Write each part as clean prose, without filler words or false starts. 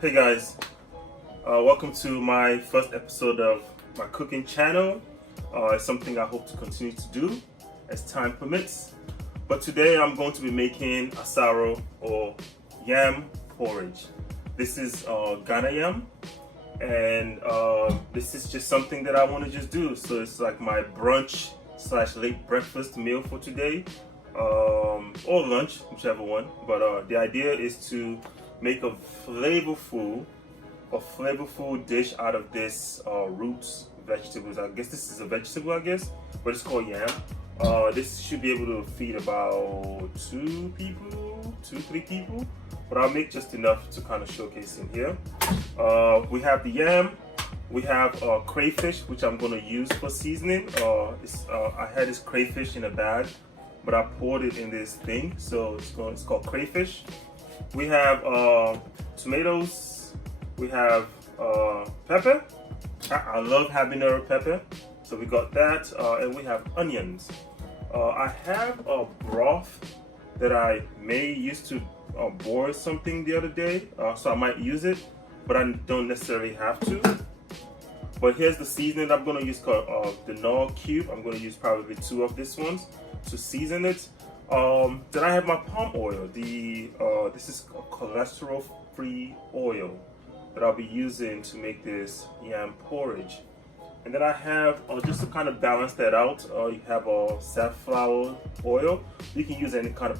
Hey guys, welcome to my first episode of my cooking channel. It's something I hope to continue to do as time permits. But today I'm going to be making asaro or yam porridge. This is Ghana yam, and this is just something that I want to just do. So it's like my brunch / late breakfast meal for today, or lunch, whichever one. But the idea is to make a flavorful dish out of this roots vegetables. I guess this is a vegetable, but it's called yam. This should be able to feed about 2, 3 people, but I'll make just enough to kind of showcase in here. We have the yam, we have crayfish, which I'm going to use for seasoning. I had this crayfish in a bag, but I poured it in this thing, so it's called crayfish. We have tomatoes, we have pepper. I love habanero pepper, so we got that, and we have onions. I have a broth that I may use to boil something the other day, so I might use it, but I don't necessarily have to. But here's the seasoning I'm going to use, called the Knorr cube. I'm going to use probably 2 of these ones to season it. Then I have my palm oil. This is a cholesterol-free oil that I'll be using to make this yam porridge. And then I have, just to kind of balance that out, you have safflower oil. You can use any type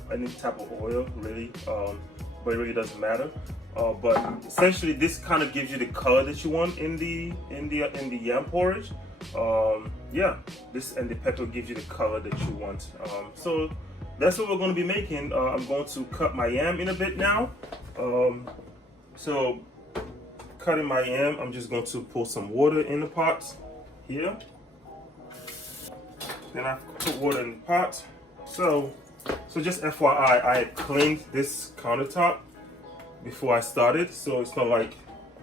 of oil, really, but it really doesn't matter. But essentially, this kind of gives you the color that you want in the yam porridge. Yeah, this and the pepper gives you the color that you want. So that's what we're going to be making. I'm going to cut my yam in a bit now. So cutting my yam, I'm just going to pour some water in the pot here. Then I put water in the pot. So just FYI, I had cleaned this countertop before I started, so it's not like,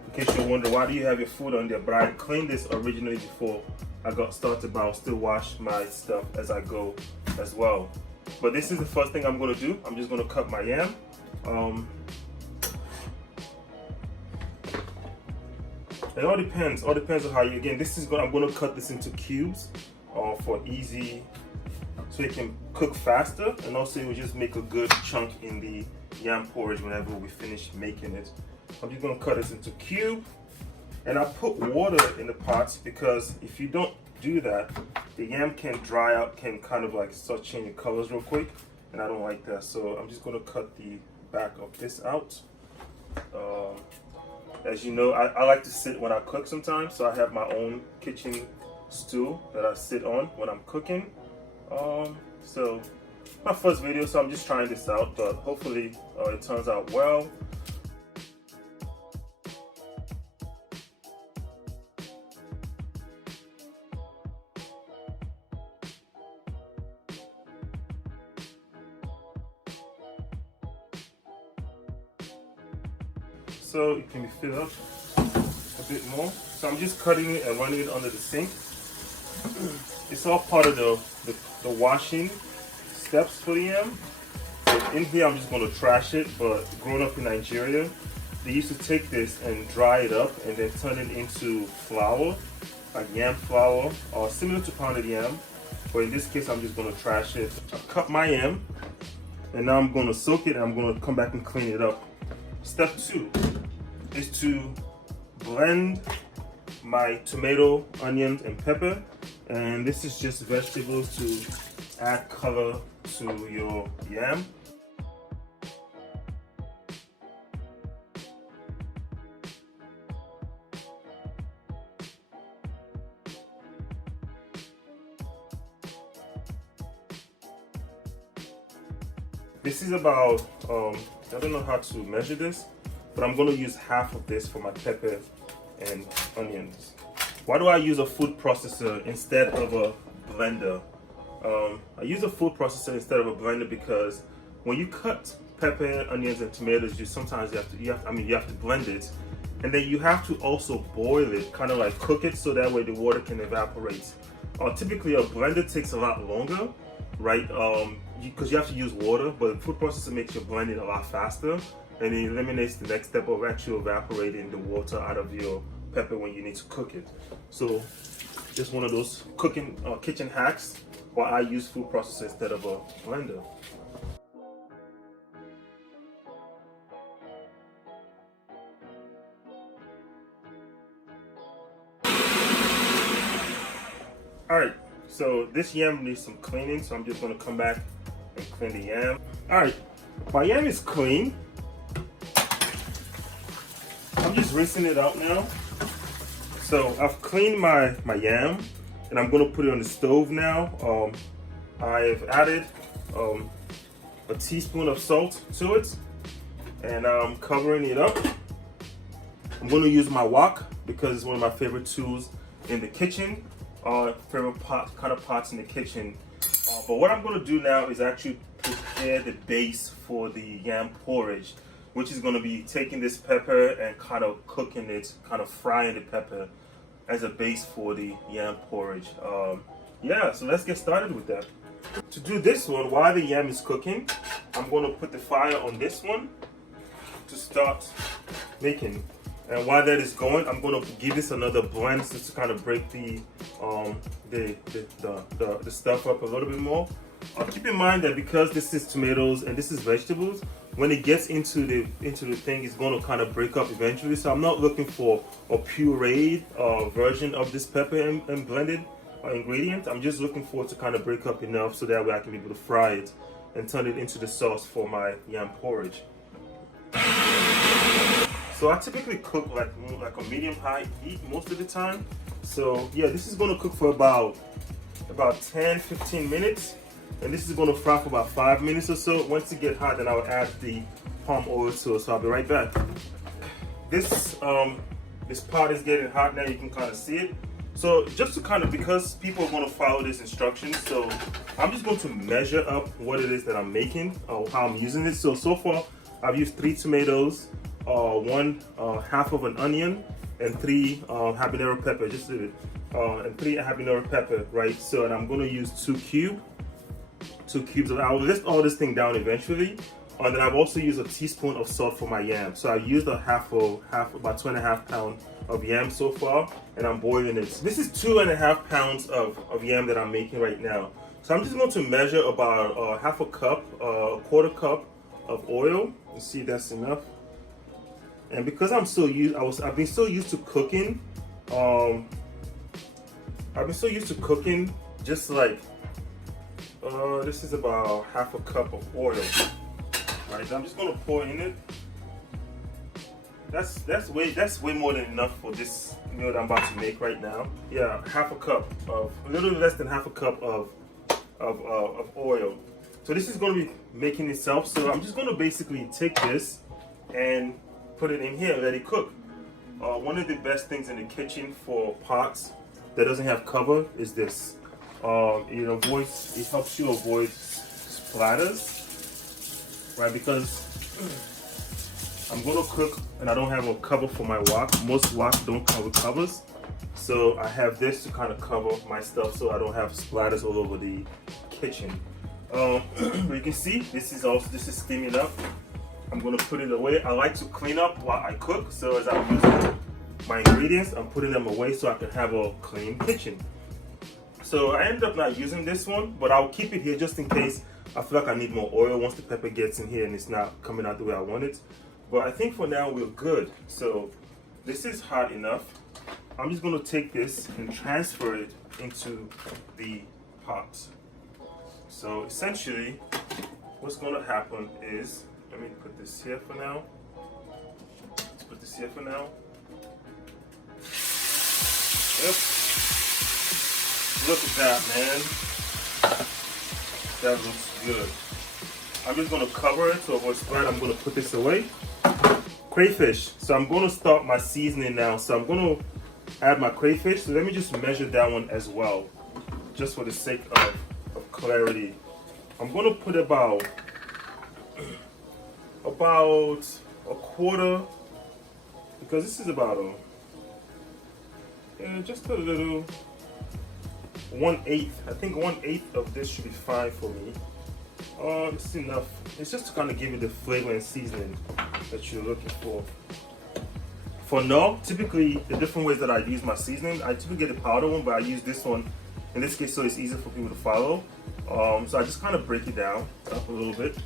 in case you wonder why do you have your food on there, but I cleaned this originally before I got started, but I'll still wash my stuff as I go as well. But this is the first thing I'm going to do. I'm just going to cut my yam. It all depends on how you, again, I'm going to cut this into cubes for easy, so it can cook faster, and also it will just make a good chunk in the yam porridge whenever we finish making it. I'm just going to cut this into cube, and I put water in the pot because if you don't do that, the yam can dry out, can kind of like start changing colors real quick, and I don't like that. So I'm just going to cut the back of this out. As you know, I like to sit when I cook sometimes, so I have my own kitchen stool that I sit on when I'm cooking. So my first video, so I'm just trying this out, but hopefully it turns out well. So it can be filled up a bit more. So I'm just cutting it and running it under the sink. It's all part of the washing steps for the yam. So in here I'm just going to trash it, but growing up in Nigeria, they used to take this and dry it up and then turn it into flour, like yam flour, or similar to pounded yam. But in this case I'm just going to trash it. I've cut my yam, and now I'm going to soak it and I'm going to come back and clean it up. Step 2 is to blend my tomato, onions, and pepper. And this is just vegetables to add color to your yam. This is about, I don't know how to measure this, but I'm going to use half of this for my pepper and onions. Why do I use a food processor instead of a blender? I use a food processor instead of a blender because when you cut pepper, onions, and tomatoes, sometimes you have to blend it, and then you have to also boil it, kind of like cook it, so that way the water can evaporate. Typically, a blender takes a lot longer, right? Because you have to use water, but the food processor makes your blending a lot faster. and it eliminates the next step of actually evaporating the water out of your pepper when you need to cook it. So just one of those cooking kitchen hacks why I use food processor instead of a blender. Alright, so this yam needs some cleaning, so I'm just going to come back and clean the yam. Alright, my yam is clean. I'm just rinsing it out now. So I've cleaned my yam, and I'm going to put it on the stove now. I've added a teaspoon of salt to it, and I'm covering it up. I'm going to use my wok because it's one of my favorite tools in the kitchen. Favorite kind of pots in the kitchen. But what I'm going to do now is actually prepare the base for the yam porridge, which is going to be taking this pepper and kind of cooking it, kind of frying the pepper as a base for the yam porridge. Yeah, so let's get started with that. To do this one, while the yam is cooking, I'm going to put the fire on this one to start making. And while that is going, I'm going to give this another blend just to kind of break the stuff up a little bit more. Keep in mind that because this is tomatoes and this is vegetables, when it gets into the thing, it's going to kind of break up eventually. So I'm not looking for a pureed version of this pepper and blended ingredient. I'm just looking for it to kind of break up enough so that way I can be able to fry it and turn it into the sauce for my yam porridge. So I typically cook like a medium-high heat most of the time. So yeah, this is going to cook for about 10-15 minutes, and this is going to fry for about 5 minutes or so. Once it gets hot, then I'll add the palm oil to it. So I'll be right back. This pot is getting hot now. You can kind of see it. So just to kind of, because people are going to follow this instructions, so I'm just going to measure up what it is that I'm making or how I'm using it. So far I've used 3 tomatoes, one half of an onion, and 3 habanero pepper, just and 3 habanero pepper, right? So, and I'm going to use 2 cubes of, I'll list all this thing down eventually. And then I've also used a teaspoon of salt for my yam. So I used about 2.5 pounds of yam so far, and I'm boiling it. This is 2.5 pounds of yam that I'm making right now. So I'm just going to measure about half a cup, a quarter cup of oil. You see, that's enough. And because I've been so used to cooking, just like this is about half a cup of oil. Right, I'm just gonna pour in it. That's way more than enough for this meal that I'm about to make right now. Yeah, a little less than half a cup of oil. So this is gonna be making itself. So I'm just gonna basically take this and put it in here and let it cook. One of the best things in the kitchen for pots that doesn't have cover is this. It helps you avoid splatters, right? Because I'm gonna cook and I don't have a cover for my wok. Most woks don't come with covers, so I have this to kind of cover my stuff so I don't have splatters all over the kitchen. You can see this is steaming up. I'm gonna put it away. I like to clean up while I cook, so as I'm using my ingredients, I'm putting them away so I can have a clean kitchen. So I ended up not using this one, but I'll keep it here just in case I feel like I need more oil once the pepper gets in here and it's not coming out the way I want it. But I think for now we're good. So this is hot enough. I'm just gonna take this and transfer it into the pot. So essentially, what's gonna happen is, let me put this here for now. Let's put this here for now. Yep. Look at that, man. That looks good. I'm just gonna cover it to avoid splatter. I'm gonna put this away. Crayfish. So I'm gonna start my seasoning now. So I'm gonna add my crayfish. So let me just measure that one as well, just for the sake of clarity. I'm gonna put about a quarter, because this is about just a little, 1/8. I think 1/8 of this should be fine for me. It's enough. It's just to kind of give you the flavor and seasoning that you're looking for. For no, typically the different ways that I use my seasoning, I typically get the powder one, but I use this one in this case so it's easier for people to follow. So I just kind of break it down up a little bit.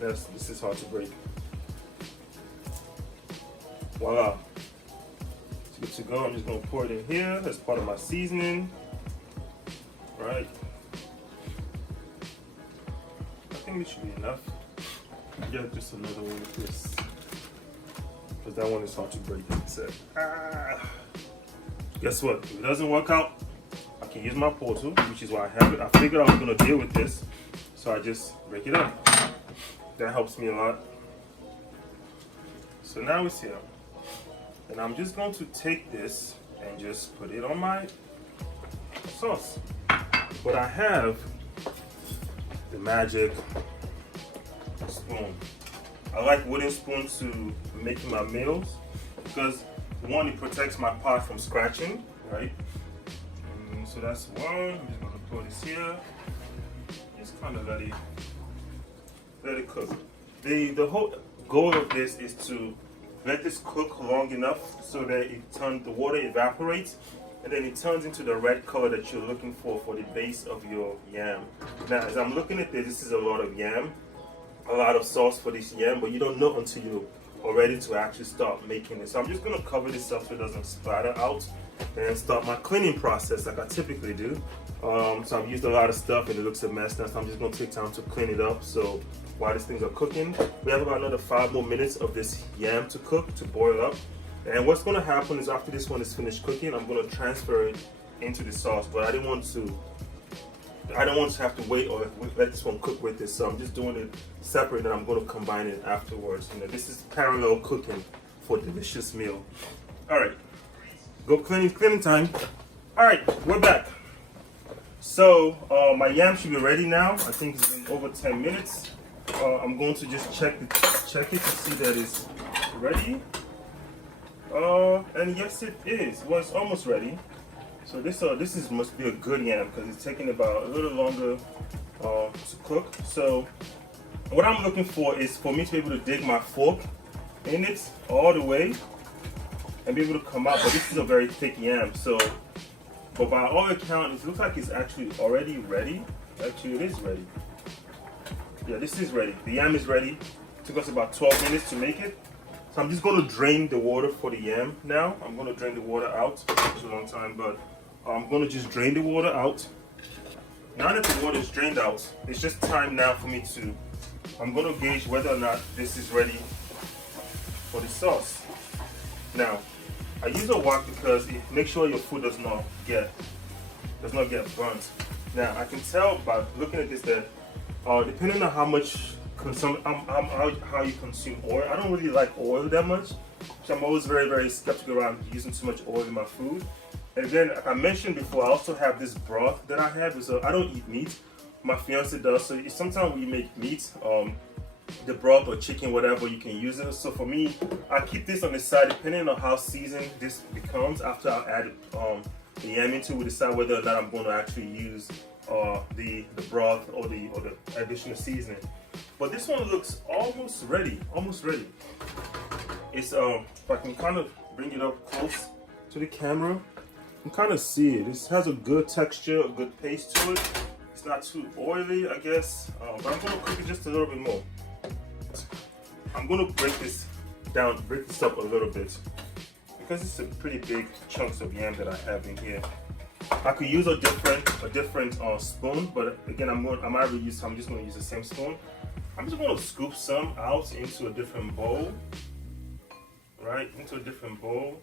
This is hard to break. Voila. It's good to go. I'm just gonna pour it in here as part of my seasoning. Right. I think this should be enough. Get just another one with this. Because that one is hard to break. So, guess what? If it doesn't work out, I can use my portal, which is why I have it. I figured I was gonna deal with this, so I just break it up. That helps me a lot. So now it's here. And I'm just going to take this and just put it on my sauce. But I have the magic spoon. I like wooden spoons to making my meals because one, it protects my pot from scratching, right? So that's one. I'm just gonna put this here. Just kind of let it cook. The whole goal of this is to let this cook long enough so that the water evaporates and then it turns into the red color that you're looking for the base of your yam. Now, as I'm looking at this is a lot of yam, a lot of sauce for this yam, but you don't know until you're ready to actually start making it. So I'm just gonna cover this up so it doesn't splatter out and start my cleaning process like I typically do. So I've used a lot of stuff and it looks a mess now, so I'm just gonna take time to clean it up. So while these things are cooking, we have about another 5 more minutes of this yam to cook, to boil up. And what's gonna happen is after this one is finished cooking, I'm gonna transfer it into the sauce, but I don't want to have to wait or let this one cook with this, so I'm just doing it separate and I'm gonna combine it afterwards. You know, this is parallel cooking for a delicious meal. All right, go cleaning time. All right, we're back. So my yam should be ready now. I think it's been over 10 minutes. I'm going to just check it to see that it's ready. And yes, it is. Well, it's almost ready. So this must be a good yam because it's taking about a little longer to cook. So what I'm looking for is for me to be able to dig my fork in it all the way and be able to come out. But this is a very thick yam, so. But by all accounts, it looks like it's actually already ready. Actually, it is ready. Yeah, this is ready. The yam is ready. It took us about 12 minutes to make it. So I'm just going to drain the water for the yam now. I'm going to drain the water out. It takes a long time, but I'm going to just drain the water out. Now that the water is drained out, it's just time now for me to, I'm going to gauge whether or not this is ready for the sauce. Now, I use a wok because it makes sure your food does not get burnt. Now I can tell by looking at this that depending on how you consume oil, I don't really like oil that much. So I'm always very, very skeptical around using too much oil in my food. And then, like I mentioned before, I also have this broth that I have. So I don't eat meat. My fiance does. So sometimes when you make meat, the broth or chicken, whatever, you can use it. So for me, I keep this on the side depending on how seasoned this becomes. After I add the yam into, we decide whether or not I'm going to actually use the broth or the additional seasoning. But this one looks almost ready. It's if I can kind of bring it up close to the camera, you can kind of see it. This has a good texture, a good taste to it. It's not too oily, I guess, but I'm going to cook it just a little bit more. I'm going to break this up a little bit because it's a pretty big chunks of yam that I have in here. I could use a different spoon, but again, I'm just going to use the same spoon. I'm just going to scoop some out into a different bowl, right? Into a different bowl,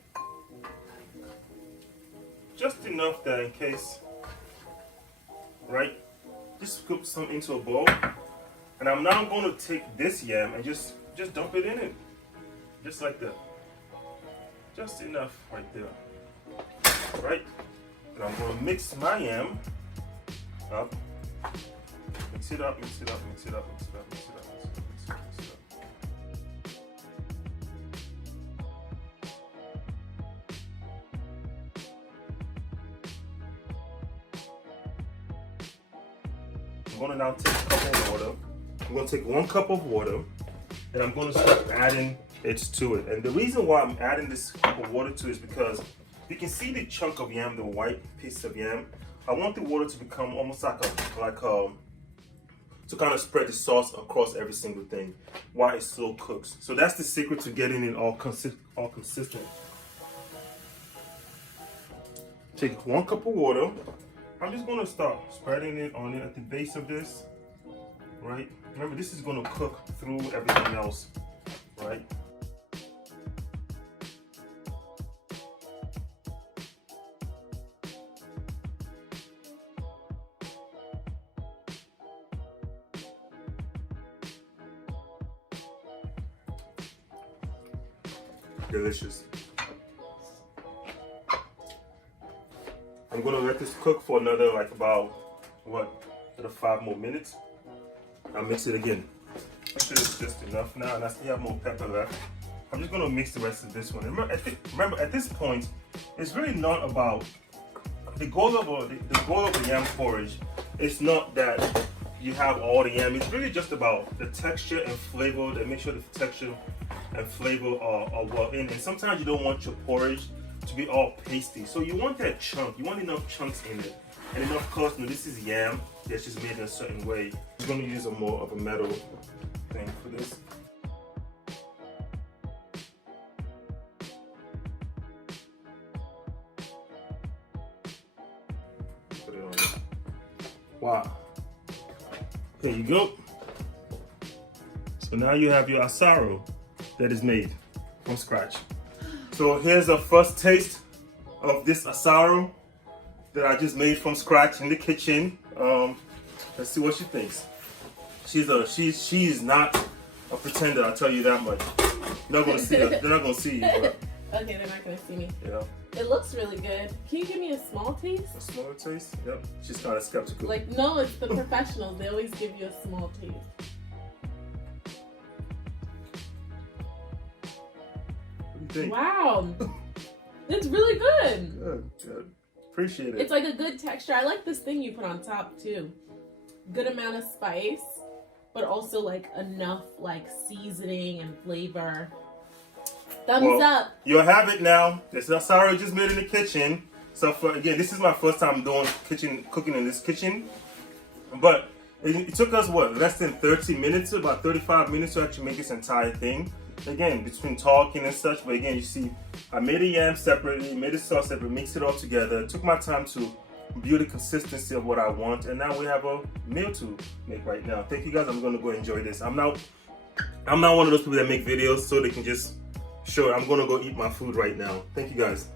just enough that in case, right? Just scoop some into a bowl. And I'm now going to take this yam and just dump it in it. Just like that. Just enough right there. Right? And I'm going to mix my yam up. Mix it up, mix it up, mix it up, mix it up, mix it up, mix it up, mix it up, mix it up. going to now take a cup of water. I'm going to take 1 cup of water, and I'm going to start adding it to it. And the reason why I'm adding this cup of water to it is because you can see the chunk of yam, the white piece of yam. I want the water to become almost like to kind of spread the sauce across every single thing while it slow cooks. So that's the secret to getting it all consistent. Take 1 cup of water. I'm just gonna start spreading it on it at the base of this, right? Remember, this is gonna cook through everything else, right? Delicious. I'm gonna let this cook for another like about 5 more minutes. I'll mix it again. Make sure it's just enough now, and I still have more pepper left. I'm just gonna mix the rest of this one. Remember, at this point, it's really not about the goal of the yam porridge. It's not that you have all the yam. It's really just about the texture and flavor. That make sure the texture and flavor are well in. And sometimes you don't want your porridge to be all pasty, so you want that chunk. You want enough chunks in it, and enough color. Now, this is yam that's just made in a certain way. I'm going to use more of a metal thing for this. Put it on there. Wow. There you go. So now you have your asaro that is made from scratch. So here's a first taste of this asaro that I just made from scratch in the kitchen. Let's see what she thinks. She's not a pretender, I'll tell you that much. You're not gonna see her. They're not gonna see you. But, okay, they're not gonna see me. Yeah. It looks really good. Can you give me a small taste? A smaller taste? Yep. She's kind of skeptical. Like, no, it's the professionals. They always give you a small taste. Wow, it's really good. Good. Appreciate it. It's like a good texture. I like this thing you put on top too. Good amount of spice, but also like enough like seasoning and flavor. Thumbs up. You'll have it now. This asaro just made in the kitchen. So again, this is my first time doing cooking in this kitchen, but it took us less than 30 minutes, about 35 minutes to actually make this entire thing. Again, between talking and such, but again, you see, I made a yam separately, made a sauce separately, mixed it all together, took my time to build the consistency of what I want, and now we have a meal to make right now. Thank you guys, I'm gonna go enjoy this. I'm not one of those people that make videos so they can just show it. I'm gonna go eat my food right now. Thank you guys.